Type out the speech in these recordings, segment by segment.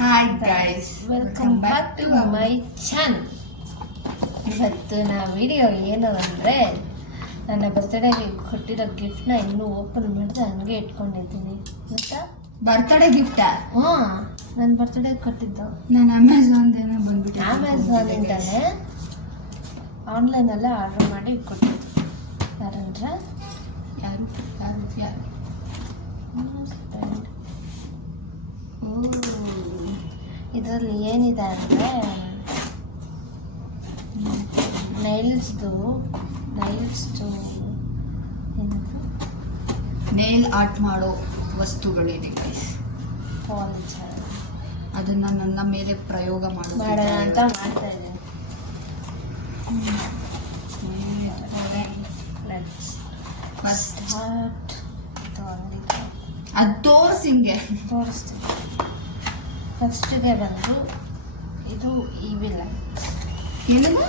Hi guys, welcome back to my channel. ಇವತ್ತು ನಾ video ಏನು ಅಂದರೆ, ನನ್ನ ಬರ್ತ್ಡೇಗೆ ಕೊಟ್ಟಿರೋ ಗಿಫ್ಟ್ನ ಇನ್ನೂ ಓಪನ್ ಮಾಡಿದೆ ಹಂಗೆ ಇಟ್ಕೊಂಡಿದ್ದೀನಿ. ಗೊತ್ತಾ? ಬರ್ತ್ಡೇ ಗಿಫ್ಟಾ? ಹಾಂ, ನನ್ನ ಬರ್ತ್ಡೇಗೆ ಕೊಟ್ಟಿದ್ದು. ನಾನು ಅಮೆಝಾನ್ದೇನೆ ಬಂದ್ಬಿಟ್ಟು ಅಮೆಝಾನಿಂದಲೇ ಆನ್ಲೈನಲ್ಲೇ ಆರ್ಡರ್ ಮಾಡಿ ಕೊಟ್ಟಿದ್ದು. ಯಾರಂದ್ರೆ ಯಾರು ಯಾರು ಯಾರು ಫ್ರೆಂಡ್. ಇದರಲ್ಲಿ ಏನಿದೆ ಅಂದರೆ ನೈಲ್ಸ್ದು ಏನದು ನೇಲ್ ಆರ್ಟ್ ಮಾಡೋ ವಸ್ತುಗಳಿದೆ ಗೈಸ್. ಪಾಲಿಶ್ ಅದನ್ನ ನನ್ನ ಮೇಲೆ ಪ್ರಯೋಗ ಮಾಡೋಣ ಅಂತ ಮಾಡ್ತಾ ಇದ್ದೀನಿ. ಫಸ್ಟ್ ಹಾರ್ಟ್ ಅದು ತೋರಿಸಿಂಗೆ ತೋರಿಸ್ತೀನಿ. ಫಸ್ಟಿಗೆ ಬಂದು ಇದು ಇವಿ ಲೈಟ್ಸ್. ಏನಿದೆ?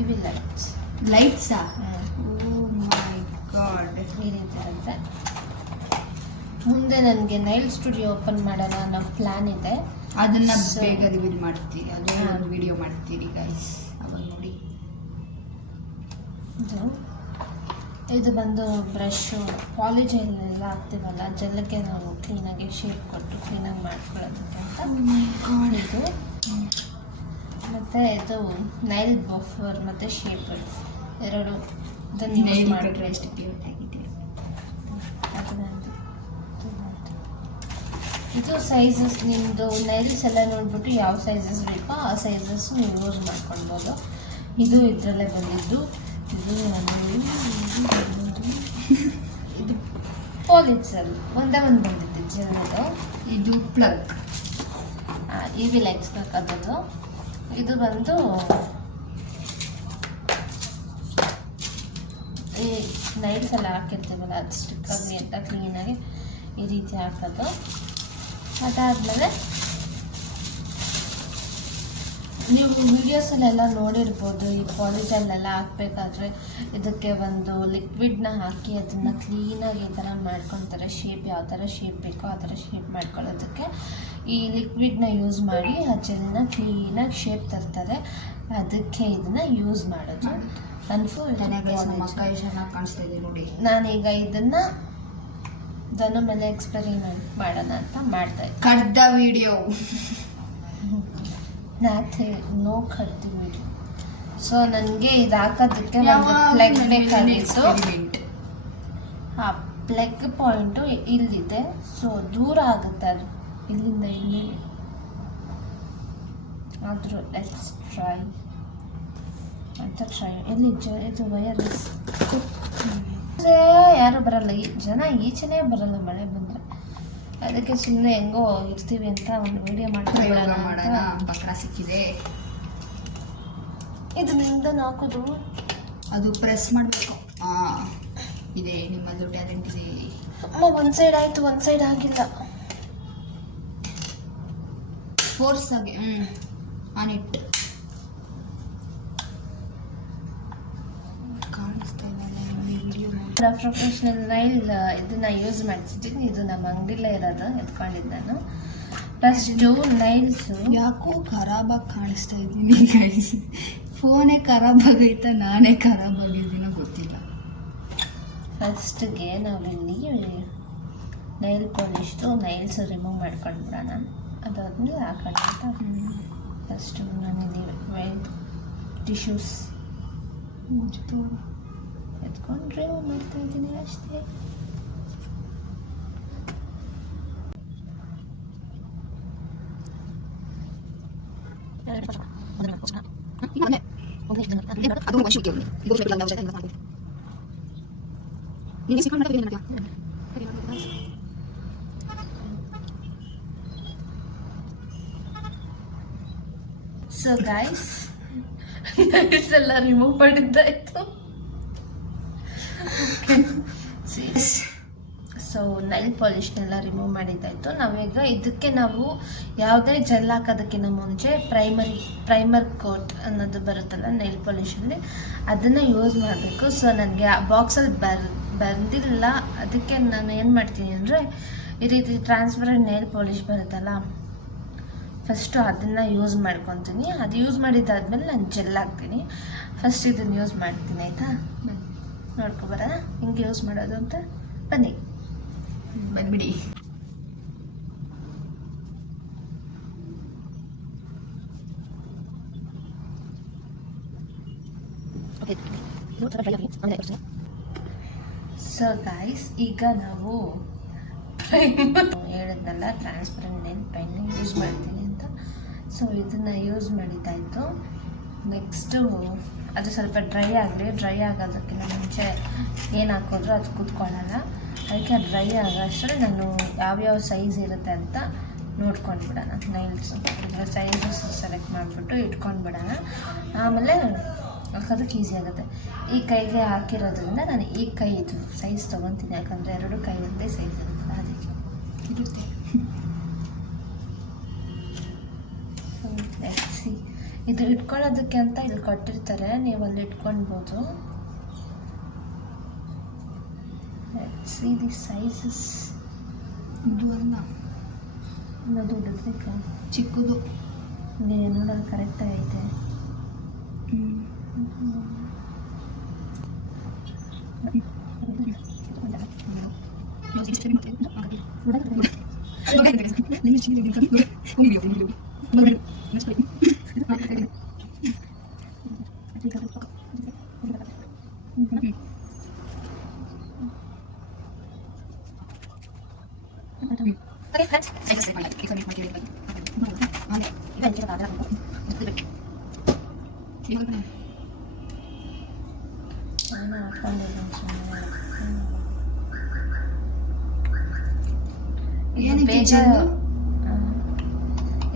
ಇವಿ ಲೈಟ್ಸ್ ಲೈಟ್ಸಾ? Oh my god. ಈ ರೀತಿ ಇರುತ್ತೆ. ಮುಂದೆ ನನಗೆ ನೈಲ್ ಸ್ಟುಡಿಯೋ ಓಪನ್ ಮಾಡೋಣ ಅನ್ನೋ ಪ್ಲ್ಯಾನ್ ಇದೆ. ಅದನ್ನ ಬೇಗ ರಿವೀಲ್ ಮಾಡ್ತೀರಿ, ಅದೇ ಒಂದು ವಿಡಿಯೋ ಮಾಡ್ತೀರಿ ಗೈಸ್, ಅವಾಗ ನೋಡಿ. ಇದು ಬಂದು ಬ್ರಷು, ಪಾಲಿಜೆಲ್ ಎಲ್ಲ ಹಾಕ್ತೀವಲ್ಲ, ಜೆಲ್ಲಕ್ಕೆ ನಾವು ಕ್ಲೀನಾಗಿ ಶೇಪ್ ಕೊಟ್ಟು ಕ್ಲೀನಾಗಿ ಮಾಡ್ಕೊಳ್ಳೋದಕ್ಕೆ ಅಂತ ಇದು. ಮತ್ತು ಇದು ನೈಲ್ ಬಫರ್ ಮತ್ತು ಶೇಪರ್ ಎರಡು ಇದನ್ನು ಯೂಸ್ ಮಾಡಿದ್ರೆ ಎಷ್ಟು ಕ್ಯೂಟ್ ಆಗಿದೆ. ಇದು ಸೈಜಸ್ ನಿಮ್ಮದು ನೈಲ್ಸ್ ಎಲ್ಲ ನೋಡ್ಬಿಟ್ಟು ಯಾವ ಸೈಜಸ್ ಬೇಕೋ ಆ ಸೈಜಸ್ ನೀವು ಯೂಸ್ ಮಾಡ್ಕೊಳ್ಬೋದು. ಇದು ಇದರಲ್ಲೇ ಬಂದಿದ್ದು. ಇದು ಪಾಲಿಜೆಲ್ ಒಂದೇ ಒಂದು ಬಂದಿತ್ತು ಜೆಲ್ಲದು. ಇದು ಪ್ಲಗ್, ಇವಿ ಲೈಟ್ಸ್ ಹಾಕೋದು. ಇದು ಬಂದು ಈ ನೈಟ್ಸ್ ಎಲ್ಲ ಹಾಕಿರ್ತೀವಲ್ಲ, ಅದು ಸ್ಟಿಕ್ಕಾಗಿ ಅಂತ ಕ್ಲೀನಾಗಿ ಈ ರೀತಿ ಹಾಕೋದು. ಅದಾದಮೇಲೆ ನೀವು ವಿಡಿಯೋಸಲ್ಲೆಲ್ಲ ನೋಡಿರ್ಬೋದು, ಈ ಪಾಲಿಜೆಲ್ಲೆಲ್ಲ ಹಾಕಬೇಕಾದ್ರೆ ಇದಕ್ಕೆ ಒಂದು ಲಿಕ್ವಿಡ್ನ ಹಾಕಿ ಅದನ್ನು ಕ್ಲೀನಾಗಿ ಈ ಥರ ಮಾಡ್ಕೊತಾರೆ. ಶೇಪ್ ಯಾವ ಥರ ಶೇಪ್ ಬೇಕೋ ಆ ಥರ ಶೇಪ್ ಮಾಡ್ಕೊಳ್ಳೋದಕ್ಕೆ ಈ ಲಿಕ್ವಿಡ್ನ ಯೂಸ್ ಮಾಡಿ ಆ ಜೆಲ್ನ ಕ್ಲೀನಾಗಿ ಶೇಪ್ ತರ್ತಾರೆ. ಅದಕ್ಕೆ ಇದನ್ನು ಯೂಸ್ ಮಾಡೋದು. ಚೆನ್ನಾಗಿ ಕಾಣಿಸ್ತಾ ಇದೆ ನೋಡಿ. ನಾನೀಗ ಇದನ್ನು ದನ ಮೇಲೆ ಎಕ್ಸ್ಪೆರಿಮೆಂಟ್ ಮಾಡೋಣ ಅಂತ ಮಾಡ್ತಾ ಇದ್ದೆ. ಕಡ್ದ ವಿಡಿಯೋ ನೋ ಕಡ್ದು ವಿಡಿಯೋ. ಸೊ ನನಗೆ ಇದು ಹಾಕೋದಕ್ಕೆ ಒಂದು ಪ್ಲಗ್ ಬೇಕಾಗಿತ್ತು. ಆ ಪ್ಲಗ್ ಪಾಯಿಂಟು ಇಲ್ಲಿದೆ. ಸೊ ದೂರ ಆಗುತ್ತೆ ಅದು ಇಲ್ಲಿಂದ ಇಲ್ಲಿ. ಆದರೂ ಲೆಟ್ಸ್ ಟ್ರೈ ಅಂತ ಟ್ರೈ. ಎಲ್ಲಿ ಇದು ವೈರ್ಲೆಸ್ ಯಾರು ಬರಲ್ಲ, ಈ ಜನ ಈಚೆನೇ ಬರಲ್ಲ ಮಳೆ ಬಂದರೆ. ಅದಕ್ಕೆ ಸುಮ್ಮನೆ ಹೆಂಗೋ ಇರ್ತೀವಿ ಅಂತ ಒಂದು ವಿಡಿಯೋ ಮಾಡೋಣ. ಬಕ್ರ ಸಿಕ್ಕಿದೆ. ಇದು ನಿಮ್ದು ಹಾಕೋದು, ಅದು ಪ್ರೆಸ್ ಮಾಡಬೇಕು. ಇದೆ, ನಿಮ್ಮದು ಟ್ಯಾಲೆಂಟ್ ಇದೆ. ಅಮ್ಮ ಒಂದು ಸೈಡ್ ಆಯಿತು, ಒಂದು ಸೈಡ್ ಆಗಿಲ್ಲ. ಫೋರ್ಸ್ ಆಗಿ ಆನ್ ಇಟ್. ಕಾಣಿಸ್ತಾ ಇಲ್ಲ ವಿಡಿಯೋ. ಪ್ರೊಫೆಷ್ನಲ್ ನೈಲ್ ಇದನ್ನ ಯೂಸ್ ಮಾಡ್ತಿದ್ದೀನಿ. ಇದು ನಮ್ಮ ಅಂಗಡಿಲೇ ಇರೋದು, ಎತ್ಕೊಂಡಿದ್ದು ನಾನು. ಫಸ್ಟು ನೈಲ್ಸು ಯಾಕೋ ಖರಾಬಾಗಿ ಕಾಣಿಸ್ತಾ ಇದ್ದೀನಿ ಗೈಸ್. ಫೋನೇ ಖರಾಬ್ ಆಗೈತ, ನಾನೇ ಖರಾಬ್ ಆಗಿದ್ದೀನೋ ಗೊತ್ತಿಲ್ಲ. ಫಸ್ಟಿಗೆ ನಾವಿಲ್ಲಿ ನೈಲ್ ಪಾಲಿಶ್ದು ನೈಲ್ಸ್ ರಿಮೂವ್ ಮಾಡ್ಕೊಂಡ್ಬಿಡೋಣ. ಅದಾದ್ಮೇಲೆ ಹಾಕೋಣ ಅಂತ. ಫಸ್ಟು ನಾನಿಲ್ಲಿ ವೈಟ್ ಟಿಶ್ಯೂಸ್ ಎತ್ಕೊಂಡು ರಿಮೂವ್ ಮಾಡ್ತಾ ಇದ್ದೀನಿ ಅಷ್ಟೇ. ಸೊ ಗೈಸ್, ನೈಲ್ಸ್ ಎಲ್ಲ ರಿಮೂವ್ ಮಾಡಿದ್ದಾಯ್ತು. ಸೊ ನೈಲ್ ಪಾಲಿಶ್ನೆಲ್ಲ ರಿಮೂವ್ ಮಾಡಿದ್ದಾಯಿತು. ನಾವೀಗ ಇದಕ್ಕೆ ನಾವು ಯಾವುದೇ ಜೆಲ್ ಹಾಕೋದಕ್ಕಿಂತ ಮುಂಚೆ ಪ್ರೈಮರ್ ಕೋಟ್ ಅನ್ನೋದು ಬರುತ್ತಲ್ಲ ನೈಲ್ ಪಾಲಿಶಲ್ಲಿ, ಅದನ್ನು ಯೂಸ್ ಮಾಡಬೇಕು. ಸೊ ನನಗೆ ಆ ಬಾಕ್ಸಲ್ಲಿ ಬಂದಿಲ್ಲ. ಅದಕ್ಕೆ ನಾನು ಏನು ಮಾಡ್ತೀನಿ ಅಂದರೆ, ಈ ರೀತಿ ಟ್ರಾನ್ಸ್ಪರೆಂಟ್ ನೈಲ್ ಪಾಲಿಶ್ ಬರುತ್ತಲ್ಲ, ಫಸ್ಟು ಅದನ್ನು ಯೂಸ್ ಮಾಡ್ಕೊತೀನಿ. ಅದು ಯೂಸ್ ಮಾಡಿದ್ದಾದ್ಮೇಲೆ ನಾನು ಜೆಲ್ ಹಾಕ್ತೀನಿ. ಫಸ್ಟ್ ಇದನ್ನು ಯೂಸ್ ಮಾಡ್ತೀನಿ ಆಯಿತಾ. ನೋಡ್ಕೊಬರ ಹಿಂಗೆ ಯೂಸ್ ಮಾಡೋದು ಅಂತ. ಬನ್ನಿ ಬಂದ್ಬಿಡಿ. ಸೊ ಗೈಸ್, ಈಗ ನಾವು ಹೇಳಿದ್ನಲ್ಲ ಟ್ರಾನ್ಸ್ಪರೆಂಟ್ ನೈಲ್ ಪೆನ್ ಯೂಸ್ ಮಾಡ್ತೀನಿ ಅಂತ. ಸೊ ಇದನ್ನು ಯೂಸ್ ಮಾಡಿದ್ದಾಯಿತು. ನೆಕ್ಸ್ಟು ಅದು ಸ್ವಲ್ಪ ಡ್ರೈ ಆಗಲಿ. ಡ್ರೈ ಆಗೋದಕ್ಕಿಂತ ಮುಂಚೆ ಏನು ಹಾಕಿದ್ರು ಅದು ಕೂತ್ಕೊಳ್ಳಲ್ಲ. ಅದಕ್ಕೆ ಡ್ರೈ ಆಗೋಷ್ಟರಲ್ಲಿ ನಾನು ಯಾವ್ಯಾವ ಸೈಜ್ ಇರುತ್ತೆ ಅಂತ ನೋಡ್ಕೊಂಡ್ಬಿಡೋಣ. ನೈಲ್ಸು ಇದರ ಸೈಜಸ್ ಸೆಲೆಕ್ಟ್ ಮಾಡಿಬಿಟ್ಟು ಇಟ್ಕೊಂಡ್ಬಿಡೋಣ. ಆಮೇಲೆ ಹಾಕೋದಕ್ಕೆ ಈಸಿ ಆಗುತ್ತೆ. ಈ ಕೈಗೆ ಹಾಕಿರೋದ್ರಿಂದ ನಾನು ಈ ಕೈ ಇದು ಸೈಜ್ ತೊಗೊತೀನಿ, ಯಾಕಂದರೆ ಎರಡು ಕೈ ಒಂದೇ ಸೈಜ್ ಇರುತ್ತೆ ಅದಕ್ಕೆ ಇರುತ್ತೆ. ಸಿ ಇದು ಇಟ್ಕೊಳ್ಳೋದಕ್ಕೆ ಅಂತ ಇಲ್ಲಿ ಕೊಟ್ಟಿರ್ತಾರೆ, ನೀವು ಅಲ್ಲಿ ಇಟ್ಕೊಳ್ಬೋದು. See the sizes. ಇದು ಅಲ್ಲ, ಇನ್ನೂ ದೊಡ್ಡದಕ್ಕೆ ಚಿಕ್ಕದು. ನೋಡೋದು ಕರೆಕ್ಟಾಗಿ ಐತೆ.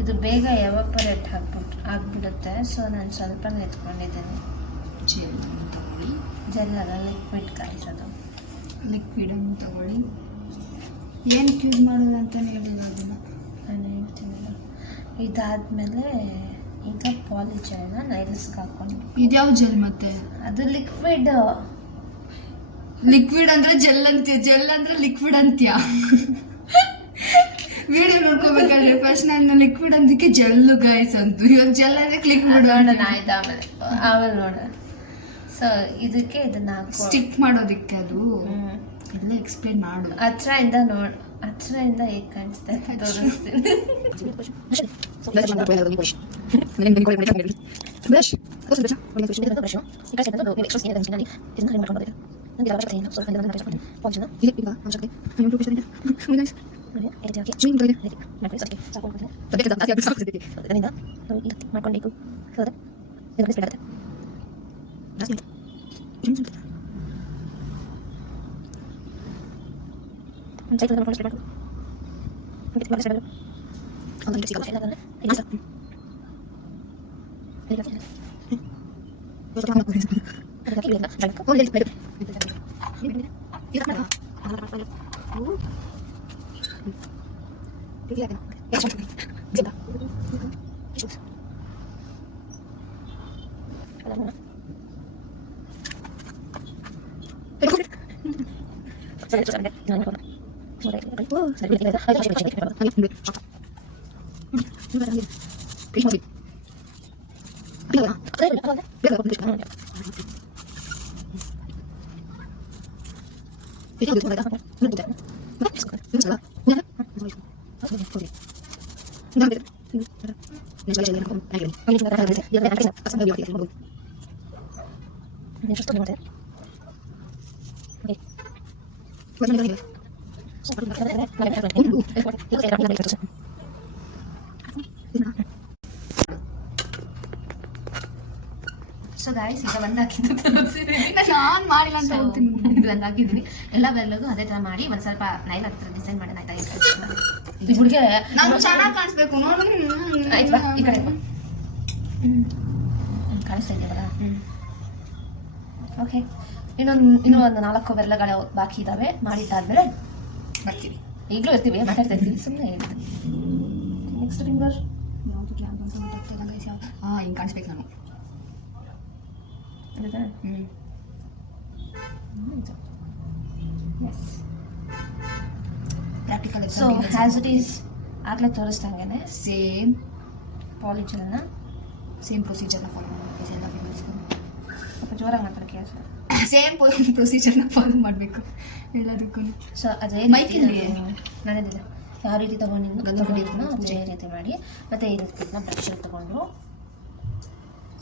ಇದು ಬೇಗ ಎವಾಪರೇಟ್ ಆಗ್ಬಿಡುತ್ತೆ. ಸೊ ನಾನು ಸ್ವಲ್ಪ ಎತ್ಕೊಂಡಿದ್ದೀನಿ. ಜೆಲ್ ಅಲ್ಲ, ಲಿಕ್ವಿಡ್ ಕಾಯಿಸೋದು. ಲಿಕ್ವಿಡನ್ನು ತಗೊಳ್ಳಿ. ಏನಕ್ಕೆ ಯೂಸ್ ಮಾಡೋದು ಅಂತಲೇ ಹೇಳಿಲ್ಲ ಅದನ್ನು ನಾನು ಹೇಳ್ತೀನಿಲ್ಲ. ಇದಾದಮೇಲೆ ಈಗ ಪಾಲಿಜೆಲ್ನ ನೈಲ್ಸ್ಗೆ ಹಾಕ್ಕೊಂಡು. ಇದ್ಯಾವ ಜೆಲ್ ಮತ್ತೆ? ಅದು ಲಿಕ್ವಿಡ್. ಲಿಕ್ವಿಡ್ ಅಂದ್ರೆ ಜೆಲ್ ಅಂತೀಯ, ಜೆಲ್ ಅಂದ್ರೆ ಲಿಕ್ವಿಡ್ ಅಂತೀಯ. ವಿಡಿಯೋ ನೋಡ್ಕೋಬೇಕಾದ್ರೆ ಫಸ್ಟ್ ನಾನು ಲಿಕ್ವಿಡ್ ಅಂದಕ್ಕೆ ಜೆಲ್ಲು ಗೈಸ್ ಅಂತು. ಇವಾಗ ಜೆಲ್ ಅಂದ್ರೆ ಲಿಕ್ವಿಡ್ ನೋಡೋಣ ಆಯ್ತು. ಆಮೇಲೆ ನೋಡೋಣ. ಸೊ ಇದಕ್ಕೆ ಇದನ್ನ ಸ್ಟಿಕ್ ಮಾಡೋದಕ್ಕೆ ಅದು ಎಲ್ಲ ಎಕ್ಸ್ಪ್ಲೇನ್ ಮಾಡು. ಹತ್ರದಿಂದ ಹೇಗೆ ಕಾಣಿಸ್ತಾ ತೋರಿಸ್ತೀನಿ. ಮಾಡ್ಕೊಬೇಕು. ಸೊ ಗಾಯ್ಸ್, ಈಗ ಒಂದು ಹಾಕಿದ್ದು ನಾನು ಮಾಡಿಲ್ಲ ಅಂತ ಹೇಳ್ತೀನಿ. ಇದು ಒಂದು ಹಾಕಿದ್ದೀನಿ. ಎಲ್ಲ ಬೆಲ್ಲದು ಅದೇ ಥರ ಮಾಡಿ ಒಂದು ಸ್ವಲ್ಪ ನೈಲ್ ಹತ್ರ ಡಿಸೈನ್ ಮಾಡೋಣ ಆಯ್ತಾ. ಈ ಹುಡುಗಿ ನಾನು ಚೆನ್ನಾಗಿ ಕಾಣಿಸ್ಬೇಕು ನೋಡಿ. ಆಯ್ತು, ಈ ಕಡೆ ಕಾಣಿಸ್ತಾ ಇದೆಯಲ್ಲ. ಓಕೆ, ಇನ್ನೂ ಒಂದು 4 ಬೆರಳುಗಳು ಬಾಕಿ ಇದ್ದಾವೆ. ಮಾಡಿದ್ದಾದ್ಮೇಲೆ ಬರ್ತೀವಿ. ಈಗಲೂ ಇರ್ತೀವಿ, ಮಾತಾಡ್ತಾ ಇರ್ತೀವಿ, ಸುಮ್ಮನೆ ಹೇಳ್ತೀನಿ. ನೆಕ್ಸ್ಟ್ ಫಿಂಗರ್ ಹಿಂಗೆ ಕಾಣಿಸ್ಬೇಕು ನಾನು. ಸೊ ಆಸ್ ಇಟ್ ಈಸ್ ಆಗಲೇ ತೋರಿಸ್ದಂಗೆ ಸೇಮ್ ಪಾಲಿಜೆಲ್ನ ಸೇಮ್ ಪ್ರೊಸೀಜರ್ನ ಫಾಲೋ ಮಾಡಬೇಕು ಎಲ್ಲ ಫಿಂಗರ್ಸ್ಗೂ. ಸ್ವಲ್ಪ ಜೋರಾಗಿ ಮಾತಾಡೋಕ್ಕೆ ಸರ್. ಸೇಮ್ ಪ್ರೊಸೀಜರ್ನ ಫಾಲೋ ಮಾಡಬೇಕು ಎಲ್ಲದಕ್ಕೂ. ಸೊ ಅದೇ ಮೈಕಲ್ಲಿ ನಡೆದಿದೆ ಯಾವ ರೀತಿ ತಗೊಂಡಿದ್ನೋ ಅದೇ ರೀತಿ ಮಾಡಿ ಮತ್ತು ಈ ರೀತಿ ಬ್ರಷಲ್ಲಿ ತೊಗೊಂಡು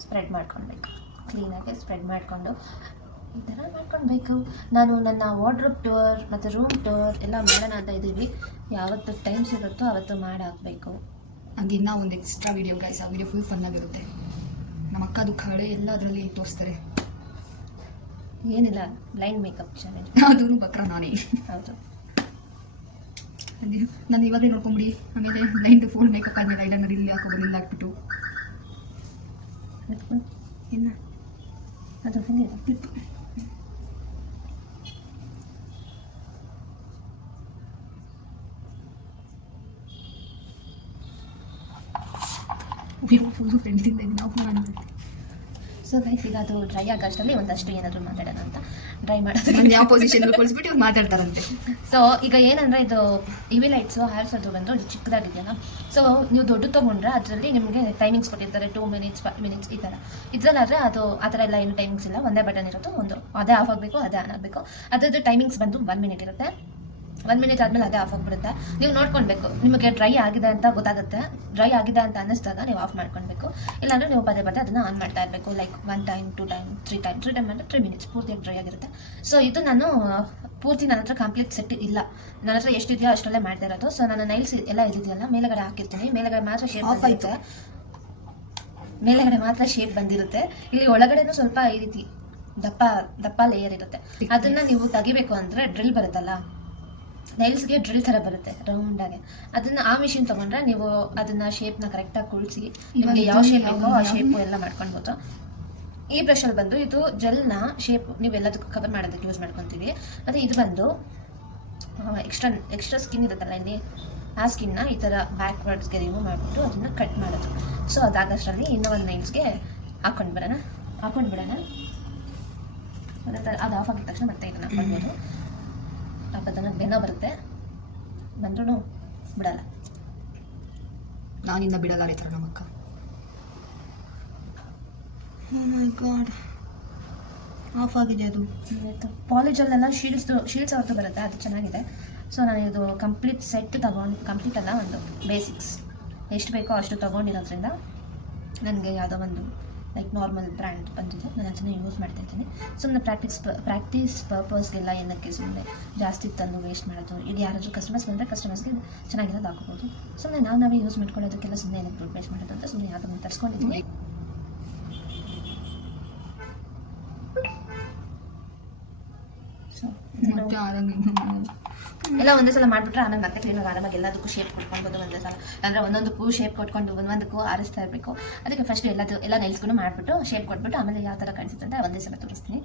ಸ್ಪ್ರೆಡ್ ಮಾಡ್ಕೊಳ್ಬೇಕು. ಕ್ಲೀನಾಗಿ ಸ್ಪ್ರೆಡ್ ಮಾಡಿಕೊಂಡು ಈ ಥರ ಮಾಡ್ಕೊಳ್ಬೇಕು. ನಾನು ನನ್ನ ವಾರ್ಡ್ರೋಬ್ ಟೂರ್ ಮತ್ತು ರೂಮ್ ಟೂರ್ ಎಲ್ಲ ಮಾಡೋಣ ಅಂತ ಇದ್ದೀವಿ. ಯಾವತ್ತು ಟೈಮ್ ಸಿಗುತ್ತೋ ಅವತ್ತು ಮಾಡಿ ಹಾಕಬೇಕು. ಹಂಗೆ ಇನ್ನೂ ಒಂದು ಎಕ್ಸ್ಟ್ರಾ ವೀಡಿಯೋ ಗೈಸ್, ಆ ವಿಡಿಯೋ ಫುಲ್ ಫನ್ನಾಗಿರುತ್ತೆ. ನಮ್ಮ ಅಕ್ಕದು ಕಳೆ ಎಲ್ಲ ಅದರಲ್ಲಿ ತೋರಿಸ್ತಾರೆ. ಏನಿಲ್ಲ, ಬ್ಲೈಂಡ್ ಮೇಕಪ್ ಚಾಲೆಂಜ್. ಅದೂ ಬಕ್ರ ನಾನೇ. ಹೌದು, ನಾನು ಇವಾಗಲೇ ನೋಡ್ಕೊಂಬಿಡಿ. ಆಮೇಲೆ ಬ್ಲೈಂಡ್ ಫುಲ್ ಮೇಕಪ್ ಆದಮೇಲೆ ಐಲೈನರ್ ಇಲ್ಲಿ ಹಾಕೋಬೋದು, ಇಲ್ಲಿ ಹಾಕ್ಬಿಟ್ಟು ಇಲ್ಲ ಅದು ಬಂದಿದೆ ಕ್ಲಿಪ್. ಫುಲ್ ಫ್ರೆಂಡ್ಸಿಂದ ನಾವು ಫೋನ್ ಅನ್ಸುತ್ತೆ. ಸೊ ಗೈಸ್, ಈಗ ಅದು ಡ್ರೈ ಆಗೋಷ್ಟರಲ್ಲಿ ಒಂದಷ್ಟು ಏನಾದರೂ ಮಾತಾಡೋಣ ಅಂತ ಡ್ರೈ ಮಾಡೋದು. ಯಾವ ಪೊಸಿಷನ್ ಕೊಳಿಸ್ಬಿಟ್ಟು ಇವ್ರು ಮಾತಾಡ್ತಾರಂತೆ. ಸೊ ಈಗ ಏನಂದರೆ ಇದು ಇವಿ ಲೈಟ್ಸು ಹೇರ್ಸ್ ಅದು ಬಂದು ಇದು ಚಿಕ್ಕದಾಗಿದೆಯಲ್ಲ. ಸೊ ನೀವು ದೊಡ್ಡ ತೊಗೊಂಡ್ರೆ ಅದರಲ್ಲಿ ನಿಮಗೆ ಟೈಮಿಂಗ್ಸ್ ಕೊಟ್ಟಿರ್ತಾರೆ, 2 minutes 5 minutes ಈ ಥರ. ಇದರಲ್ಲಾದರೆ ಅದು ಆ ಥರ ಎಲ್ಲ ಏನು ಟೈಮಿಂಗ್ಸ್ ಇಲ್ಲ, ಒಂದೇ ಬಟನ್ ಇರೋದು. ಒಂದು ಅದೇ ಆಫ್ ಆಗಬೇಕು, ಅದೇ ಆನ್ ಆಗಬೇಕು. ಅದರದ್ದು ಟೈಮಿಂಗ್ಸ್ ಬಂದು 1 minute ಇರುತ್ತೆ. 1 minute ಆದಮೇಲೆ ಅದೇ ಆಫ್ ಆಗಿಬಿಡುತ್ತೆ. ನೀವು ನೋಡ್ಕೊಳ್ಬೇಕು, ನಿಮಗೆ ಡ್ರೈ ಆಗಿದೆ ಅಂತ ಗೊತ್ತಾಗುತ್ತೆ. ಡ್ರೈ ಆಗಿದೆ ಅಂತ ಅನ್ನಿಸಿದಾಗ ನೀವು ಆಫ್ ಮಾಡ್ಕೊಳ್ಬೇಕು. ಇಲ್ಲಾಂದರೆ ನೀವು ಪದೇ ಪದೇ ಅದನ್ನು ಆನ್ ಮಾಡ್ತಾ ಇರಬೇಕು. ಲೈಕ್ 1 time 2 time 3 time ಅಂದರೆ 3 minutes ಪೂರ್ತಿಯಾಗಿ ಡ್ರೈ ಆಗಿರುತ್ತೆ. ಸೊ ಇದು ನಾನು ಪೂರ್ತಿ ನನ್ನ ಹತ್ರ ಕಂಪ್ಲೀಟ್ ಸೆಟ್ ಇಲ್ಲ, ನನ್ನ ಹತ್ರ ಎಷ್ಟಿದೆಯೋ ಅಷ್ಟರಲ್ಲೇ ಮಾಡ್ತಾ ಇರೋದು. ಸೊ ನನ್ನ ನೈಲ್ಸ್ ಎಲ್ಲ ಇದೆಯಲ್ಲ ಮೇಲೆಗಡೆ ಹಾಕಿರ್ತೀನಿ. ಮೇಲೆಗಡೆ ಮಾತ್ರ ಶೇಪ್ ಬಂದಿರುತ್ತೆ, ಮೇಲೆಗಡೆ ಮಾತ್ರ ಶೇಪ್ ಬಂದಿರುತ್ತೆ. ಇಲ್ಲಿ ಒಳಗಡೆನೂ ಸ್ವಲ್ಪ ಈ ರೀತಿ ದಪ್ಪ ಲೇಯರ್ ಇರುತ್ತೆ. ಅದನ್ನು ನೀವು ತೆಗಿಬೇಕು ಅಂದರೆ ಡ್ರಿಲ್ ಬರುತ್ತಲ್ಲ, ನೈಲ್ಸ್ಗೆ ಡ್ರಿಲ್ ಥರ ಬರುತ್ತೆ ರೌಂಡಾಗಿ. ಅದನ್ನು ಆ ಮಿಷಿನ್ ತೊಗೊಂಡ್ರೆ ನೀವು ಅದನ್ನು ಶೇಪ್ನ ಕರೆಕ್ಟಾಗಿ ಕುಳಿಸಿ ನಿಮಗೆ ಯಾವ ಶೇಪ್ ಬೇಕೋ ಆ ಶೇಪು ಎಲ್ಲ ಮಾಡ್ಕೊಳ್ಬೋದು. ಈ ಬ್ರಷಲ್ಲಿ ಬಂದು ಇದು ಜೆಲ್ನ ಶೇಪ್ ನೀವು ಎಲ್ಲದಕ್ಕೂ ಕವರ್ ಮಾಡೋದಕ್ಕೆ ಯೂಸ್ ಮಾಡ್ಕೊತೀವಿ. ಮತ್ತು ಇದು ಬಂದು ಎಕ್ಸ್ಟ್ರಾ ಸ್ಕಿನ್ ಇರುತ್ತಲ್ಲ ಇಲ್ಲಿ, ಆ ಸ್ಕಿನ್ನ ಈ ಥರ ಬ್ಯಾಕ್ವರ್ಡ್ಸ್ಗೆ ರಿಮೂವ್ ಮಾಡಿಬಿಟ್ಟು ಅದನ್ನು ಕಟ್ ಮಾಡೋದು. ಸೊ ಅದಾಗಷ್ಟರಲ್ಲಿ ಇನ್ನೂ ಒಂದು ನೈಲ್ಸ್ಗೆ ಹಾಕ್ಕೊಂಡು ಬಿಡೋಣ. ಅದು ಆಫ್ ಆಗಿದ ತಕ್ಷಣ ಮತ್ತೆ ಇದನ್ನು ಹಾಕ್ಕೊಳ್ಬೋದು. ಹಾಕೋದನ್ನ ಬೆನ್ನ ಬರುತ್ತೆ, ಬಂದ್ರೂ ಬಿಡಲ್ಲ. ನಾನಿಂದ ಬಿಡಲ್ಲ ಈ ಥರ ನಮ್ಮಕ್ಕ. ಓ ಮೈ ಗಾಡ್, ಆಫ್ ಆಗಿದೆ ಅದು. ಪಾಲಿಜಲ್ಲೆಲ್ಲ ಶೀಲ್ಡ್ಸ್ ಅವ್ರದ್ದು ಬರುತ್ತೆ, ಅದು ಚೆನ್ನಾಗಿದೆ. ಸೊ ನಾನು ಇದು ಕಂಪ್ಲೀಟ್ ಸೆಟ್ ಕಂಪ್ಲೀಟ್ ಅಲ್ಲ, ಒಂದು ಬೇಸಿಕ್ಸ್ ಎಷ್ಟು ಬೇಕೋ ಅಷ್ಟು ತೊಗೊಂಡಿರೋದ್ರಿಂದ ನನಗೆ ಯಾವುದೋ ಒಂದು ಲೈಕ್ ನಾರ್ಮಲ್ ಬ್ರ್ಯಾಂಡ್ ಬಂದಿದೆ, ನಾನು ಅದನ್ನು ಯೂಸ್ ಮಾಡ್ತಾ ಇದ್ದೀನಿ. ಸುಮ್ಮನೆ ಪ್ರಾಕ್ಟೀಸ್ ಪರ್ಪಸ್ಗೆಲ್ಲ ಏನಕ್ಕೆ ಸುಮ್ಮನೆ ಜಾಸ್ತಿ ತಂದು ವೇಸ್ಟ್ ಮಾಡೋದು. ಇದು ಯಾರಾದರೂ ಕಸ್ಟಮರ್ಸ್ ಬಂದರೆ ಕಸ್ಟಮರ್ಸ್ಗೆ ಚೆನ್ನಾಗಿರೋದು ಹಾಕೋಬೋದು. ಸುಮ್ಮನೆ ನಾವೇ ಯೂಸ್ ಮಾಡ್ಕೊಳ್ಳೋದಕ್ಕೆಲ್ಲ ಸುಮ್ಮನೆ ಏನಕ್ಕೆ ದುಡ್ಡು ವೇಸ್ಟ್ ಮಾಡೋದು ಅಂತ ಸುಮ್ಮನೆ ಯಾವುದನ್ನು ತರಿಸ್ಕೊಂಡಿದ್ದೀನಿ. ಸೊ ಎಲ್ಲ ಒಂದೇ ಸಲ ಮಾಡಿಬಿಟ್ರೆ ಆಮೇಲೆ ಮತ್ತೆ ಕ್ಲೀನಾಗಿ ಆರಾಮಾಗಿ ಎಲ್ಲದಕ್ಕೂ ಶೇಪ್ ಕೊಟ್ಕೊಳ್ಬೋದು ಒಂದೇ ಸಲ. ಅಂದರೆ ಒಂದೊಂದಕ್ಕೂ ಶೇಪ್ ಕೊಟ್ಕೊಂಡು ಒಂದೊಂದಕ್ಕೂ ಆರಿಸ್ತಾ ಇರಬೇಕು. ಅದಕ್ಕೆ ಫಸ್ಟ್ ಎಲ್ಲ ನೈಲ್ಸ್ಗೂ ಮಾಡಿಬಿಟ್ಟು ಶೇಪ್ ಕೊಟ್ಬಿಟ್ಟು ಆಮೇಲೆ ಯಾವ ಥರ ಕಾಣಿಸುತ್ತೆ ಅಂತ ಒಂದೇ ಸಲ ತೋರಿಸ್ತೀನಿ.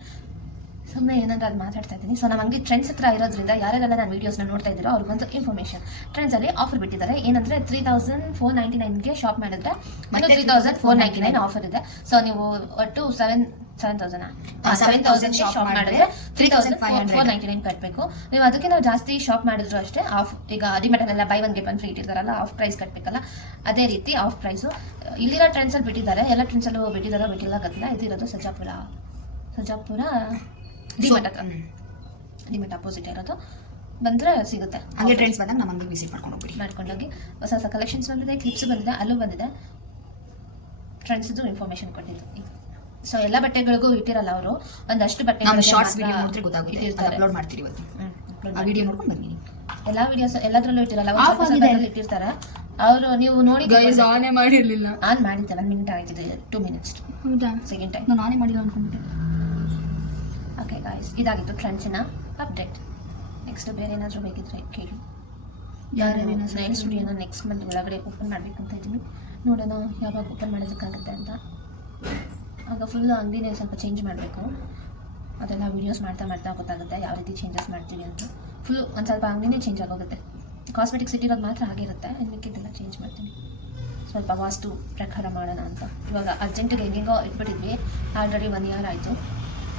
ಸುಮ್ಮನೆ ಏನಂದ್ರೆ ಅದು ಮಾತಾಡ್ತಾ ಇದ್ದೀನಿ. ಸೊ ನಮ್ಮ ಅಂಗಡಿ ಟ್ರೆಂಡ್ಸ್ ಹತ್ರ ಇರೋದ್ರಿಂದ ಯಾರೆಲ್ಲ ನಾನು ವೀಡಿಯೋಸ್ನ ನೋಡ್ತಾ ಇದ್ದೀರೋ ಅವ್ರಿಗೊಂದು ಇನ್ಫಾರ್ಮೇಷನ್. ಟ್ರೆಂಡ್ಸಲ್ಲಿ ಆಫರ್ ಬಿಟ್ಟಿದ್ದಾರೆ. ಏನಂದರೆ 3499ಗೆ ಶಾಪ್ ಮಾಡಿದ್ರೆ ಮತ್ತು 3499 ಆಫರ್ ಇದೆ. ಸೊ ನೀವು ಒಟ್ಟು 7,000 ಶಾಪ್ ಮಾಡಿದ್ರೆ 3,499 ಕಟ್ಟಬೇಕು. ನೀವು ಅದಕ್ಕೆ ನಾವು ಜಾಸ್ತಿ ಶಾಪ್ ಮಾಡಿದ್ರು ಅಷ್ಟೇ ಆಫ್. ಈಗ ಡಿಮೆಟಲ್ಲೆಲ್ಲ ಬೈ 1 get 1 ಫ್ರೀ ಇಟ್ಟಿರ್ತಾರಲ್ಲ, ಆಫ್ ಪ್ರೈಸ್ ಕಟ್ಟಬೇಕಲ್ಲ, ಅದೇ ರೀತಿ ಆಫ್ ಪ್ರೈಸು ಇಲ್ಲಿರೋ ಟ್ರೆಂಡ್ಸಲ್ಲಿ ಬಿಟ್ಟಿದ್ದಾರೆ. ಎಲ್ಲ ಟ್ರೆಂಡ್ಸಲ್ಲೂ ಬಿಟ್ಟಿಲ್ಲ ಗೊತ್ತಿಲ್ಲ. ಇದಿರೋದು ಸರ್ಜಾಪುರ ಡಿಮೆಟ್ ಹತ್ರ, ಡಿಮೆಟ್ ಅಪೋಸಿಟ್ ಇರೋದು. ಬಂದರೆ ಸಿಗುತ್ತೆ. ಹಾಗೆ ಟ್ರೆಂಡ್ಸ್ ಬಂದಾಗ ನಮ್ಮ ಅಂಗಡಿ ವಿಸಿಟ್ ಮಾಡ್ಕೊಂಡೋಗಿ ಹೊಸ ಕಲೆಕ್ಷನ್ಸ್ ಬಂದಿದೆ, ಕ್ಲಿಪ್ಸ್ ಬಂದಿದೆ, ಅಲ್ಲೂ ಬಂದಿದೆ. ಟ್ರೆಂಡ್ಸ್ದು ಇನ್ಫಾರ್ಮೇಷನ್ ಕೊಟ್ಟಿದ್ದು. ಸೊ ಎಲ್ಲ ಬಟ್ಟೆಗಳಿಗೂ ಇಟ್ಟಿರಲ್ಲ ಅವರು, ಒಂದಷ್ಟು ಬಟ್ಟೆ ಶಾರ್ಟ್ಸ್ ವಿಡಿಯೋ ನೋಡಿದ್ರೆ ಗೊತ್ತಾಗುತ್ತೆ, ಅಪ್ಲೋಡ್ ಮಾಡ್ತೀರಿ ಇವತ್ತು. ಆ ವಿಡಿಯೋ ನೋಡ್ಕೊಂಡು ಬನ್ನಿ. ಎಲ್ಲ ವಿಡಿಯೋಸ್ ಎಲ್ಲದರಲ್ಲೂ ಇಟ್ಟಿರಲ್ಲ, ಇಟ್ಟಿರ್ತಾರೆ ಅವರು. ನೀವು ನೋಡಿ ಆನೇ ಮಾಡಿರಲಿಲ್ಲ, ಆನ್ ಮಾಡಿದ್ದೆ 1 minute ಆಗಿದೆ, 2 minutes. ಹೌದಾ? ಸೆಕೆಂಡ್ ಟೈಮ್ ನಾನು ಆನೇ ಮಾಡಿಲ್ಲ ಅನ್ಕೊಂಡ್ಬಿಟ್ಟೆ. ಓಕೆ ಗಾಯ್ಸ್, ಇದಾಗಿತ್ತು ಟ್ರೆಂಡ್ಸಿನ ಅಪ್ಡೇಟ್. ನೆಕ್ಸ್ಟ್ ಬೇರೆ ಏನಾದರೂ ಬೇಕಿದ್ರೆ ಕೇಳಿ. ನೈಲ್ ಸ್ಟುಡಿಯೋನ ನೆಕ್ಸ್ಟ್ ಮಂತ್ ಒಳಗಡೆ ಓಪನ್ ಮಾಡಬೇಕು ಅಂತ ಇದ್ದೀನಿ. ನೋಡೋಣ ಯಾವಾಗ ಓಪನ್ ಮಾಡೋದಕ್ಕಾಗುತ್ತೆ ಅಂತ. ಆಗ ಫುಲ್ ಅಂಗಡಿನೇ ಸ್ವಲ್ಪ ಚೇಂಜ್ ಮಾಡಬೇಕು. ಅದೆಲ್ಲ ವೀಡಿಯೋಸ್ ಮಾಡ್ತಾ ಗೊತ್ತಾಗುತ್ತೆ ಯಾವ ರೀತಿ ಚೇಂಜಸ್ ಮಾಡ್ತೀವಿ ಅಂತ. ಫುಲ್ ಒಂದು ಸ್ವಲ್ಪ ಅಂಗಡಿನೇ ಚೇಂಜ್ ಆಗೋಗುತ್ತೆ. ಕಾಸ್ಮೆಟಿಕ್ಸ್ ಇಟ್ಟಿರೋದು ಮಾತ್ರ ಆಗಿರುತ್ತೆ, ಇನ್ನಕ್ಕಿದ್ದೆಲ್ಲ ಚೇಂಜ್ ಮಾಡ್ತೀನಿ. ಸ್ವಲ್ಪ ವಾಸ್ತು ಪ್ರಕಾರ ಮಾಡೋಣ ಅಂತ. ಇವಾಗ ಅರ್ಜೆಂಟಿಗೆ ಹೆಂಗೆಂಗೋ ಇಟ್ಬಿಟ್ಟಿದ್ವಿ. ಆಲ್ರೆಡಿ 1 year ಆಯಿತು.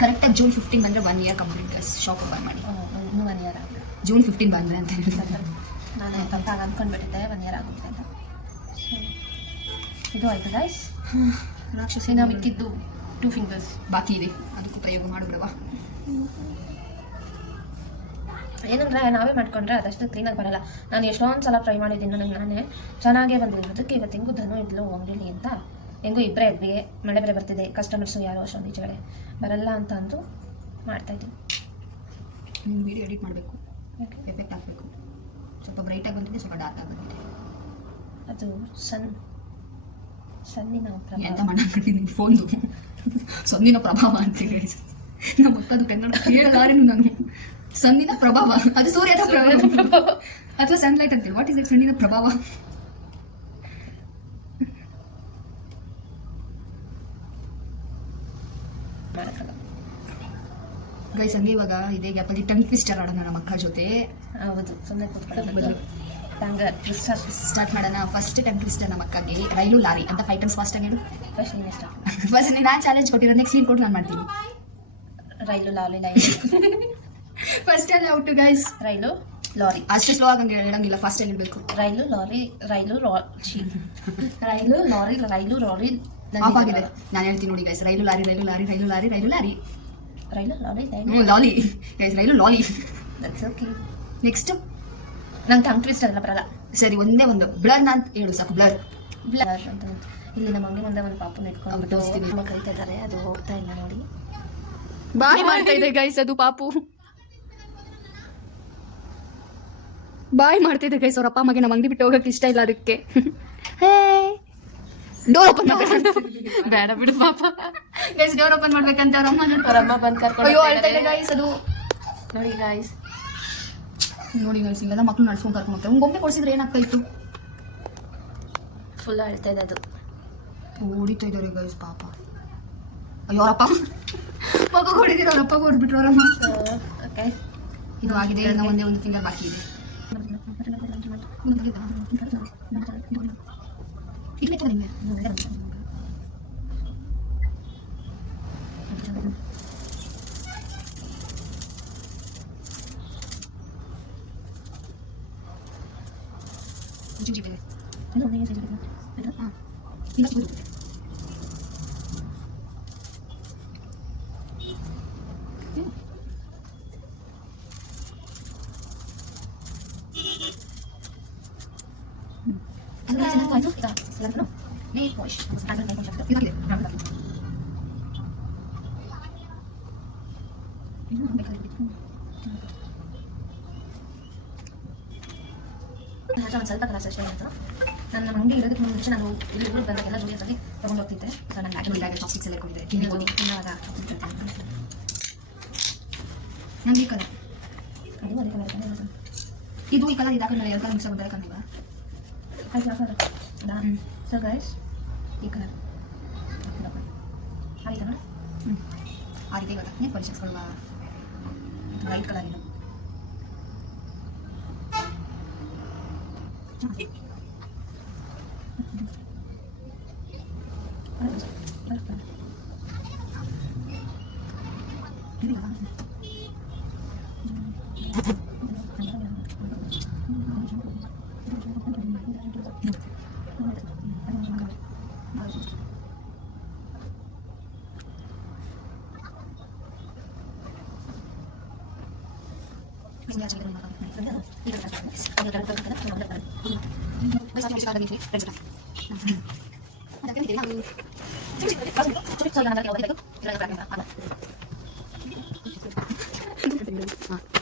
ಕರೆಕ್ಟಾಗಿ June 15 ಬಂದರೆ 1 year ಕಂಪ್ಲೀಟ್ ಶಾಪ್ ಓಪನ್ ಮಾಡಿ. ಇನ್ನೂ 1 year ಆಗಿದೆ. June 15 ಬಂದರೆ ಅಂತ ಹೇಳ್ತಾರೆ. ನಾನು ತಪ್ಪಾಗಿ ಅಂದ್ಕೊಂಡ್ಬಿಟ್ಟಿದ್ದೆ 1 year ಆಗುತ್ತೆ ಅಂತ. ಇದು ಆಯ್ತು ಗೈಸ್. ರಾಕ್ಷಸಿ ಇನ್ನು ಮಿಕ್ಕಿದ್ದು 2 fingers ಬಾಕಿ ಇದೆ, ಅದಕ್ಕೂ ಪ್ರಯೋಗ ಮಾಡಿಬಿಡವಾ. ಏನಂದ್ರೆ ನಾವೇ ಮಾಡ್ಕೊಂಡ್ರೆ ಅದಷ್ಟು ಕ್ಲೀನಾಗಿ ಬರಲ್ಲ. ನಾನು ಎಷ್ಟೊಂದು ಸಲ ಟ್ರೈ ಮಾಡಿದ್ದೀನಿ, ನನಗೆ ನಾನೇ ಚೆನ್ನಾಗೇ ಬಂದಿಲ್ಲ. ಅದಕ್ಕೆ ಇವತ್ತು ಹೆಂಗೂ ಧನು ಇದ್ಲು ಅಂಗಡಿಲಿ ಅಂತ, ಹೆಂಗೂ ಇಬ್ಬರೇ ಇದ್ವಿ, ಮಳೆ ಬೇರೆ ಬರ್ತಿದೆ, ಕಸ್ಟಮರ್ಸು ಯಾರು ಅಷ್ಟೊಂದು ಈಚೆಗಡೆ ಬರಲ್ಲ ಅಂತ ಅಂದು ಮಾಡ್ತಾಯಿದ್ದೀನಿ. ನಿಮ್ಮ ವೀಡಿಯೋ ಎಡಿಟ್ ಮಾಡಬೇಕು, ಎಫೆಕ್ಟ್ ಹಾಕಬೇಕು. ಸ್ವಲ್ಪ ಬ್ರೈಟಾಗಿ ಬಂದಿದೆ, ಸ್ವಲ್ಪ ಡಾರ್ಕ್ ಆಗಿ ಬಂದಿದೆ. ಅದು ಸನ್ನಿನ ಪ್ರಭಾವ. ಎಂತ ಮಾಡಾಕಟ್ಟಿದ್ದೀನಿ ಫೋನ್ದು ಸನ್ನಿನ ಪ್ರಭಾವ ಅಂತೇಳಿ ನಮ್ಮ ಅಕ್ಕದು ಕನ್ನಡ ಹೇಳಲಾರೇನು ನಾನು. ಸನ್ನಿನ ಪ್ರಭಾವ, ಅದು ಸೂರ್ಯನ ಪ್ರಭಾವ ಅಥವಾ ಸನ್ಲೈಟ್ ಅಂತೇಳಿ. What is it? ಸನ್ನಿನ ಪ್ರಭಾವ. ಗೈಸ್ ಹಂಗೆ ಇವಾಗ ಇದೇ ಗ್ಯಾಪಲ್ಲಿ ಟಂಗ್ ಟ್ವಿಸ್ಟರ್ ಆಡೋಣ ನಮ್ಮ ಅಕ್ಕ ಜೊತೆ. ಹೌದು, ಸುಮ್ಮನೆ ಬದಲು ಸ್ಟಾರ್ಟ್ ಮಾಡೋಣ. ಫಸ್ಟ್ ಟಂಗ್ ಟ್ವಿಸ್ಟರ್ ನಮ್ಮ ಅಕ್ಕಗೆ ರೈಲು ಲಾರಿ ಅಂತ 5 times ಫಾಸ್ಟ್ ಆಗಿ ಹೇಳು. ಫಸ್ಟ್ ನಾನು ಚಾಲೆಂಜ್ ಕೊಟ್ಟಿರೋ, ನೆಕ್ಸ್ಟ್ ನೀನು ಕೊಟ್ಟು ನಾನು ಮಾಡ್ತೀನಿ. ರೈಲು ಲಾರಿ ಫಸ್ಟ್ ಎಲ್ಲ ಔಟು ಗೈಸ್. ರೈಲು ಲಾರಿ ಅಷ್ಟು ಸ್ಲೋ ಆಗಂಗೆ ಹೇಳಂಗಿಲ್ಲ, ಫಾಸ್ಟ್ ಆಗಿ ಹೇಳ್ಬೇಕು. ರೈಲು ಲಾರಿ ರೈಲು ಲಾರಿ ಆಫ್ ಆಗಿದೆ. ನಾನು ಹೇಳ್ತೀನಿ ನೋಡಿ ಗೈಸ್. ರೈಲು ಲಾರಿ ರೈಲು ಲಾರಿ ರೈಲು ಲಾರಿ ರೈಲು ಲಾರಿ ರೈಲು ಲಾರಿ ಲಾಲಿ ಗೈಸ್, ರೈಲು ಲಾಲಿ. That's okay. ನೆಕ್ಸ್ಟ್ ನಂಗೆ ಟಂಗ್ ಟ್ವಿಸ್ಟ್ ಎಲ್ಲ ಬರಲ್ಲ. ಸರಿ, ಒಂದೇ ಒಂದು ಬ್ಲರ್ ಅಂತ ಹೇಳು ಸಾಕು. ಬ್ಲರ್ ಅಂತ ಇಲ್ಲಿ ನಮ್ಮ ಅಂಗಡಿ ಮುಂದೆ ಒಂದು ಪಾಪು ಇಟ್ಕೊಂಡು ಅಮ್ಮ ಕರೀತಾ ಇದ್ದಾರೆ, ಅದು ಹೋಗ್ತಾ ಇಲ್ಲ ನೋಡಿ. ಬಾಯ್ ಮಾಡ್ತಾ ಇದೆ ಗೈಸ್, ಅದು ಪಾಪು ಬಾಯ್ ಮಾಡ್ತಿದ್ದೆ ಗೈಸ್. ಅವ್ರ ಅಪ್ಪ ಅಮ್ಮಗೆ ನಮ್ಮ ಅಂಗಡಿ ಬಿಟ್ಟು ಹೋಗಕ್ಕೆ ಇಷ್ಟ ಇಲ್ಲ, ಅದಕ್ಕೆ ಡೋರ್ ಓಪನ್ ಮಾಡ್ಬೇಕು. ಬೇಡ ಬಿಡು ಪಾಪ. ಗೈಸ್ ಡೋರ್ ಓಪನ್ ಮಾಡ್ಬೇಕಂತ ಅವರಮ್ಮ ಬಂದು ಕರ್ಕೊಂಡು ಅಯ್ಯೋ ಅಳ್ತಾ ಇದೆ ಗೈಸ್. ಅದು ನೋಡಿ ಗೈಸ್, ನೋಡಿ ಗೈಸ್, ಇಲ್ಲೆಲ್ಲ ಮಕ್ಳು ನಡ್ಸ್ಕೊಂಡು ಕರ್ಕೊಂಡು ಹೋಗ್ತಾರೆ. ಗೊಂಬೆ ಕೊಡಿಸಿದ್ರೆ ಏನಾಗ್ತಾ ಇತ್ತು? ಫುಲ್ ಅಳ್ತಾ ಇದೆ ಅದು. ಹೊಡಿತಾ ಇದ್ದಾರೆ ಗೈಸ್ ಪಾಪ. ಅಯ್ಯೋ ಅವರಪ್ಪ ಮಗ ಹೊಡಿದಿರ, ಅವರಪ್ಪ ಹೊಡ್ಬಿಟ್ರು ಅವರಮ್ಮ. ಓಕೆ, ಇದು ಆಗಿದೆ. ಇನ್ನು ಒಂದೇ ಒಂದು ಫಿಂಗರ್ ಬಾಕಿ ಇದೆ. ಒಂದು ಸ್ವಲ್ಪ ಕಲರ್ಸ್ ಅಷ್ಟೇ ಇತ್ತು. ನನ್ನ ಅಂಗಡಿ ಇರೋದಕ್ಕೆ ಮುಂಚೆ ನಾನು ಇಲ್ಲಿ ಊರಿಗೆ ಬಂದಾಗೆಲ್ಲ ಜೂನಿಯರ್ಸಲ್ಲಿ ತೊಗೊಂಡು ಹೋಗ್ತಿದ್ದೆ. ಸೊ ನನ್ನ ಬ್ಯಾಗ್ ಚಾಕ್ಲೇಟ್ಸ್ ಎಲ್ಲ ಕೊಟ್ಟಿದ್ದೆ. ಇವಾಗ ನಂಗೆ ಈ ಕಲರ್, ಅದು ಅದೇ ಕಲರ್. ಇದು ಈ ಕಲರ್, ಇದು ಹಾಕಿದ್ಮೇಲೆ ಎರಡು ಕಲರ್ ಮಿಕ್ಸ್ ಆಗುತ್ತೆ ಕಣ್ಣಿಲ್ಲ. ಆಯ್ತು ಕಲರ್ ಸೊ ಗೈಸ್, ಈ ಕಲರ್ ಆಯ್ತಾ ನೋಡಿ. ಆ ರೀತಿ ಗೊತ್ತಾ ನೀವು ಪರಿಚಯಿಸ್ಕೊಳ್ವಾ. ವೈಟ್ ಕಲರ್ ಇದು. ಹಾಂ